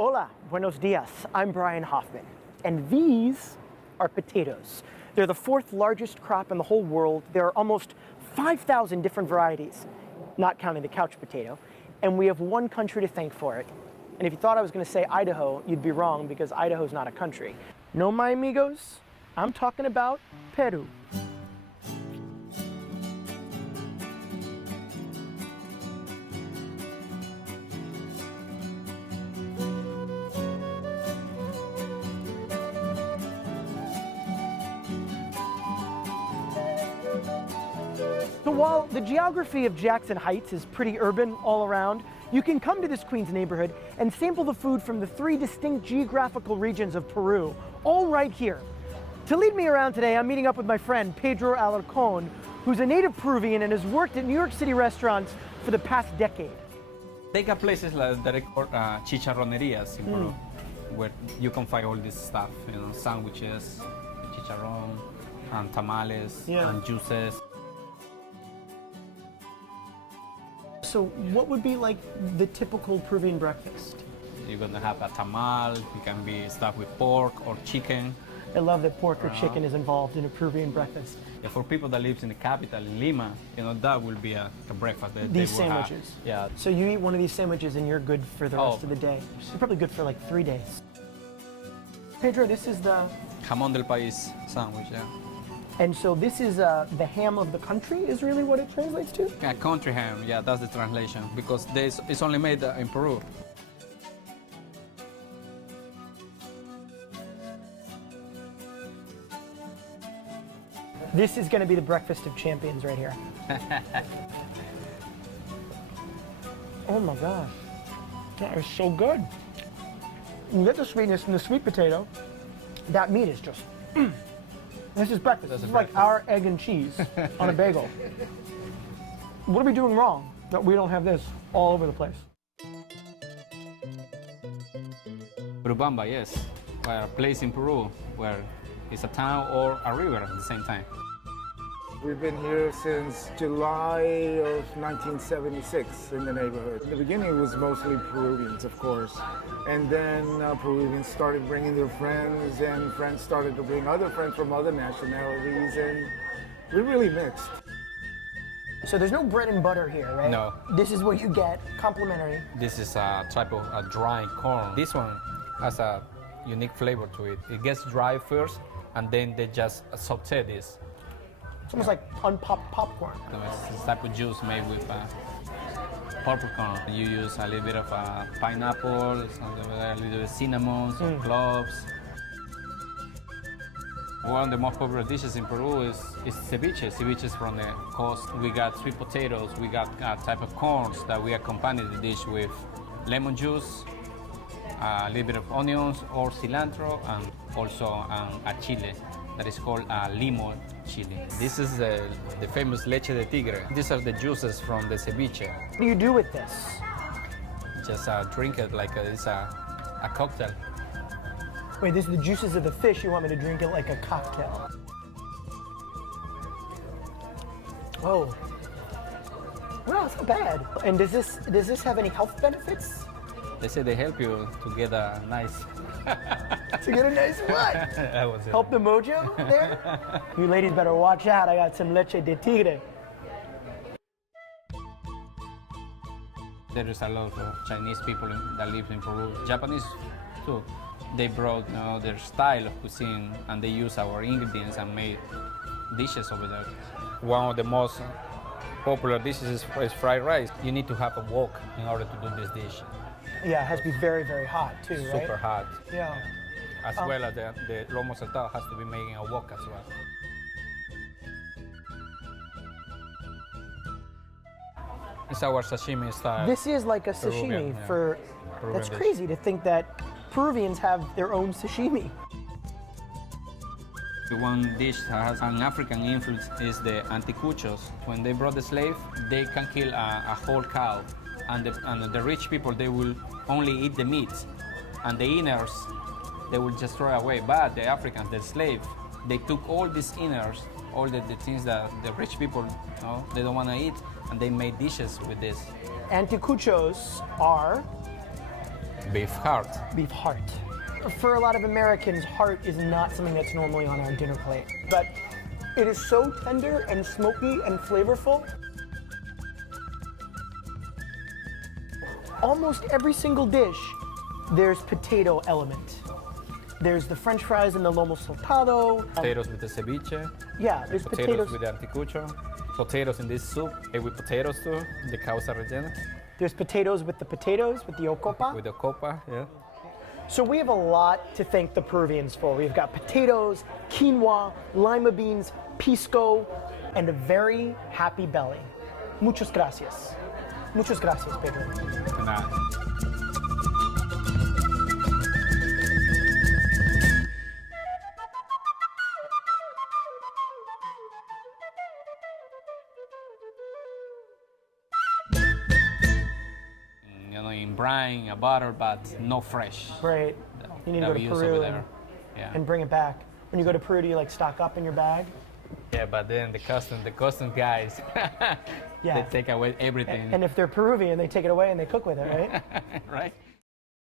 Hola, buenos dias. I'm Brian Hoffman, and these are potatoes. They're the fourth largest crop in the whole world. There are almost 5,000 different varieties, not counting the couch potato, and we have one country to thank for it. And if you thought I was going to say Idaho, you'd be wrong because Idaho's not a country. No, my amigos, I'm talking about Peru. So while the geography of Jackson Heights is pretty urban all around, you can come to this Queens neighborhood and sample the food from the three distinct geographical regions of Peru, all right here. To lead me around today, I'm meeting up with my friend Pedro, who's a native Peruvian and has worked at New York City restaurants for the past decade. They got places like that are called chicharronerias in Peru, where you can find all this stuff, you know, sandwiches, chicharron, and tamales, and juices. So what would be like the typical Peruvian breakfast? You're gonna have a tamal, it can be stuffed with pork or chicken. I love that pork or chicken is involved in a Peruvian breakfast. Yeah, for people that live in the capital, in Lima, you know, that will be a breakfast that these they will sandwiches. Have. Yeah. So you eat one of these sandwiches and you're good for the rest of the day. You're probably good for like 3 days. Pedro, this is the Jamón del país sandwich, yeah. And so this is the ham of the country is really what it translates to? Yeah, country ham, yeah, that's the translation, because it's only made in Peru. This is going to be the breakfast of champions right here. Oh my gosh, that is so good. You get the sweetness from the sweet potato. That meat is just, this is breakfast. This is like our egg and cheese on a bagel. What are we doing wrong that we don't have this all over the place? Urubamba, yes, a place in Peru where it's a town or a river at the same time. We've been here since July of 1976 in the neighborhood. In the beginning, it was mostly Peruvians, of course. And then Peruvians started bringing their friends, and friends started to bring other friends from other nationalities, and we really mixed. So there's no bread and butter here, right? No. This is what you get, complimentary. This is a type of a dry corn. This one has a unique flavor to it. It gets dry first, and then they just saute this. It's almost like unpopped popcorn. It's a type of juice made with popcorn. You use a little bit of pineapple, a little bit of cinnamon, some cloves. One of the most popular dishes in Peru is ceviche. Ceviche is from the coast. We got sweet potatoes. We got a type of corns that we accompany the dish with lemon juice, a little bit of onions or cilantro, and also a chile that is called limo chili. This is the famous leche de tigre. These are the juices from the ceviche. What do you do with this? Just drink it like it's a cocktail. Wait, this is the juices of the fish. You want me to drink it like a cocktail? Oh. Well, it's not bad. And does this have any health benefits? They say they help you to get a nice... To get a nice what? Help the mojo there? You ladies better watch out. I got some leche de tigre. There is a lot of Chinese people that live in Peru. Japanese too. They brought their style of cuisine and they use our ingredients and made dishes over there. One of the most popular dishes is fried rice. You need to have a wok in order to do this dish. Yeah, it has to be very, very hot too, right? Super hot. Yeah. As well as the lomo saltado has to be made in a wok as well. It's our sashimi style. This is like a sashimi Peruvian, for. Peruvian That's dish. crazy to think that Peruvians have their own sashimi. The one dish that has an African influence is the anticuchos. When they brought the slave, they can kill a whole cow, and the rich people, they will only eat the meat, and the inners, they will just throw away. But the Africans, the slave, they took all these inners, all the things that the rich people, they don't want to eat, and they made dishes with this. Anticuchos are beef heart. Beef heart. For a lot of Americans, heart is not something that's normally on our dinner plate. But it is so tender and smoky and flavorful. Almost every single dish, there's potato element. There's the French fries and the lomo saltado. Potatoes with the ceviche. Yeah, there's Potatoes with the anticucho. Potatoes in this soup, and with potatoes too, the causa rellena. There's potatoes, with the ocopa. With the copa, yeah. So we have a lot to thank the Peruvians for. We've got potatoes, quinoa, lima beans, pisco, and a very happy belly. Muchas gracias. Muchas gracias, Pedro. De nada. You know, in brine, a butter, but no fresh. Right. You need to that go we to use Peru over and, there. Yeah. and bring it back. When you go to Peru, do you like stock up in your bag? Yeah, but then the custom guys, Yeah. they take away everything. And if they're Peruvian, they take it away and they cook with it, right? Right?